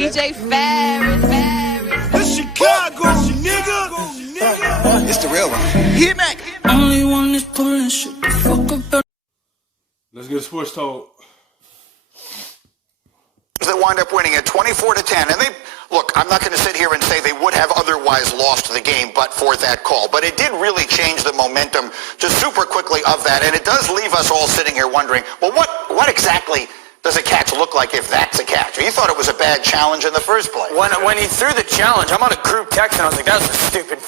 DJ Ferris. The Chicago, nigga. It's the real one. Hit me. Only one is pulling shit the fuck up. Let's get a sports talk. They wind up winning it 24-10, and look, I'm not going to sit here and say they would have otherwise lost the game but for that call, but it did really change the momentum just super quickly of that, and it does leave us all sitting here wondering, well, what exactly does a catch look like if that's a catch? You thought it was a bad challenge in the first place. When he threw the challenge, I'm on a group text, and I was like, that was a stupid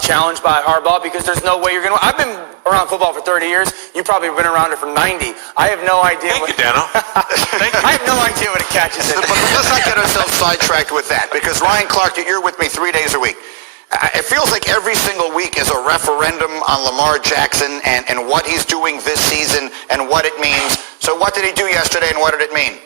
challenge by Harbaugh, because there's no way you're going to... I've been around football for 30 years. You've probably been around it for 90. I have no idea. Thank you, Dano. Thank you. I have no idea what a catch is. But let's not get ourselves sidetracked with that, because Ryan Clark, you're with me 3 days a week. It feels like every single week is a referendum on Lamar Jackson and what he's doing this season and what it means. So what did he do yesterday and what did it mean?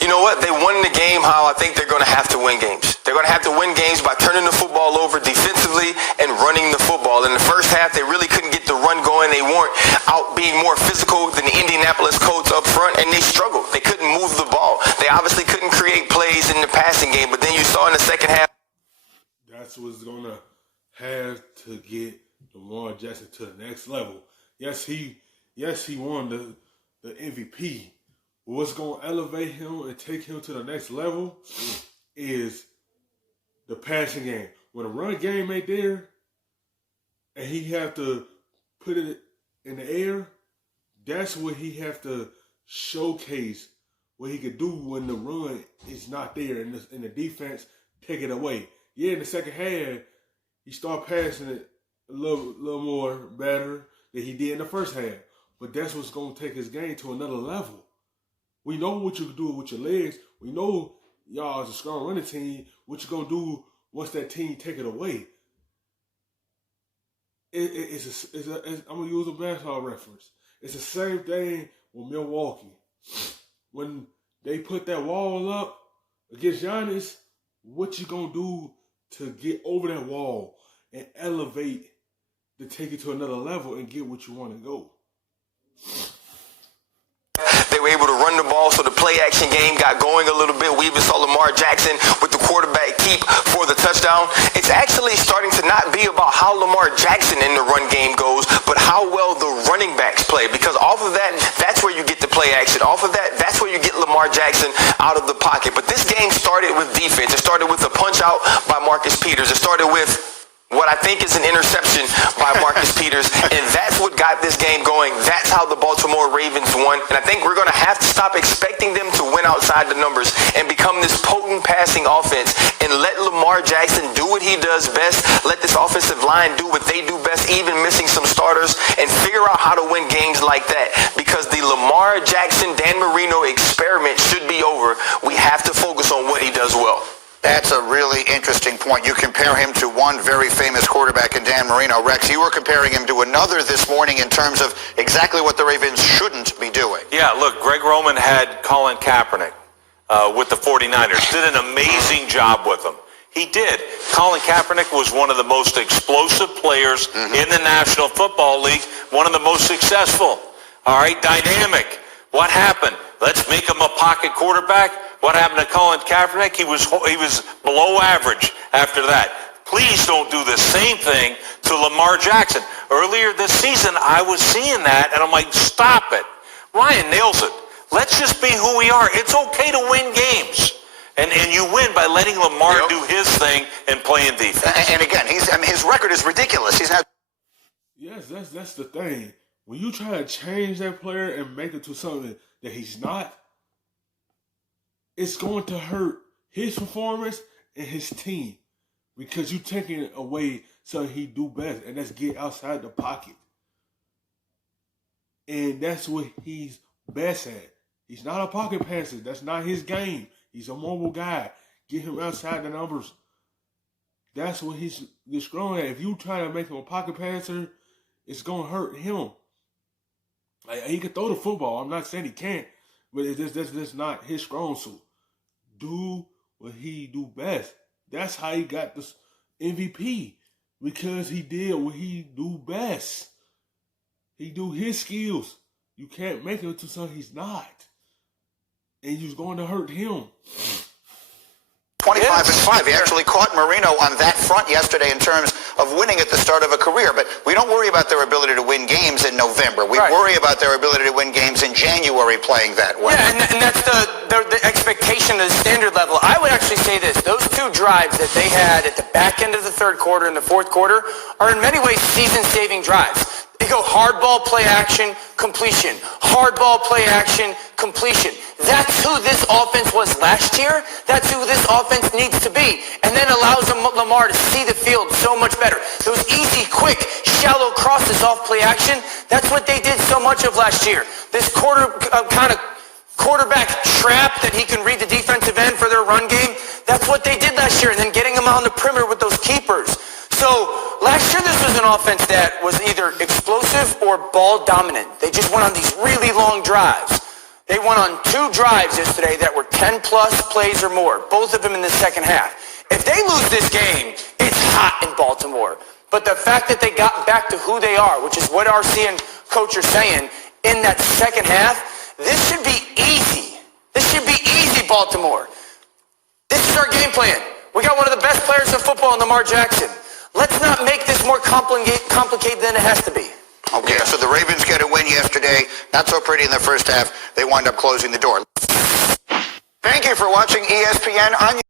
You know what? They won the game how I think they're going to have to win games. They're going to have to win games by turning the football over defensively and running the football. In the first half, they really couldn't get the run going. They weren't out being more physical than the Indianapolis Colts up front, and they struggled. They couldn't move the ball. They obviously couldn't create plays in the passing game, but then you saw in the second half. That's what's going to have to get Lamar Jackson to the next level. Yes, he won the MVP. What's going to elevate him and take him to the next level is the passing game. When the run game ain't there and he have to put it in the air, that's what he have to showcase what he could do when the run is not there and the defense take it away. Yeah, in the second half, he started passing it a little more better than he did in the first half. But that's what's going to take his game to another level. We know what you can do with your legs. We know y'all as a strong running team, what you're going to do once that team take it away. I'm going to use a basketball reference. It's the same thing with Milwaukee. When they put that wall up against Giannis, what you going to do to get over that wall and elevate to take it to another level and get what you want to go? They were able to run the ball, so the play-action game got going a little bit. We even saw Lamar Jackson with the quarterback keep for the touchdown. It's actually starting to not be about how Lamar Jackson in the run game goes, but how well the running backs play. Because off of that, that's where you get the play-action. Off of that, that's where you get Lamar Jackson out of the pocket. But this game started with defense. It started with a punch-out by Marcus Peters. It started with what I think is an interception by Marcus Peters, and that's what got this game going. That's how the Baltimore Ravens won, and I think we're going to have to stop expecting them to win outside the numbers and become this potent passing offense and let Lamar Jackson do what he does best, let this offensive line do what they do best, even missing some starters, and figure out how to win games like that, because the Lamar Jackson-Dan Marino experiment should be over. We have to focus on what he does well. That's a really interesting point. You compare him to one very famous quarterback in Dan Marino. Rex, you were comparing him to another this morning in terms of exactly what the Ravens shouldn't be doing. Yeah, look, Greg Roman had Colin Kaepernick with the 49ers. Did an amazing job with him. He did. Colin Kaepernick was one of the most explosive players in the National Football League, one of the most successful. All right, dynamic. What happened? Let's make him a pocket quarterback. What happened to Colin Kaepernick? He was below average after that. Please don't do the same thing to Lamar Jackson. Earlier this season, I was seeing that, and I'm like, stop it. Ryan nails it. Let's just be who we are. It's okay to win games. And you win by letting Lamar do his thing and playing defense. And again, his record is ridiculous. He's now... Yes, that's the thing. When you try to change that player and make it to something that he's not, it's going to hurt his performance and his team, because you're taking it away so he do best, and that's get outside the pocket. And that's what he's best at. He's not a pocket passer. That's not his game. He's a mobile guy. Get him outside the numbers. That's what he's strong at. If you try to make him a pocket passer, it's going to hurt him. Like, he can throw the football. I'm not saying he can't, but that's not his strong suit. Do what he do best. That's how he got this MVP, because he did what he do best. He do his skills. You can't make him to something he's not. and you was going to hurt him. 25-5. He actually caught Marino on that front yesterday in terms of winning at the start of a career. But we don't worry about their ability to win games in November. We worry about their ability to win games in January playing that way. Yeah, and that's the expectation, the standard level. I would actually say this. Those two drives that they had at the back end of the third quarter and the fourth quarter are in many ways season-saving drives. They go hard ball, play action, completion. Hard ball, play action, completion. That's who this offense was last year. That's who this offense needs to be. And then allows Lamar to see the field so much better. Those easy, quick, shallow crosses off play action, that's what they did so much of last year. This kind of quarterback trap that he can read the defensive end for their run game, that's what they did last year. And then getting them on the perimeter with those keepers. So last year this was an offense that was either explosive or ball dominant. They just went on these really long drives. They went on 2 drives yesterday that were 10-plus plays or more, both of them in the second half. If they lose this game, it's hot in Baltimore. But the fact that they got back to who they are, which is what RC and coach are saying, in that second half, this should be easy. This should be easy, Baltimore. This is our game plan. We got one of the best players in football in Lamar Jackson. Let's not make this more complicated than it has to be. Okay, so the Ravens get a win yesterday. Not so pretty in the first half. They wind up closing the door. Thank you for watching ESPN on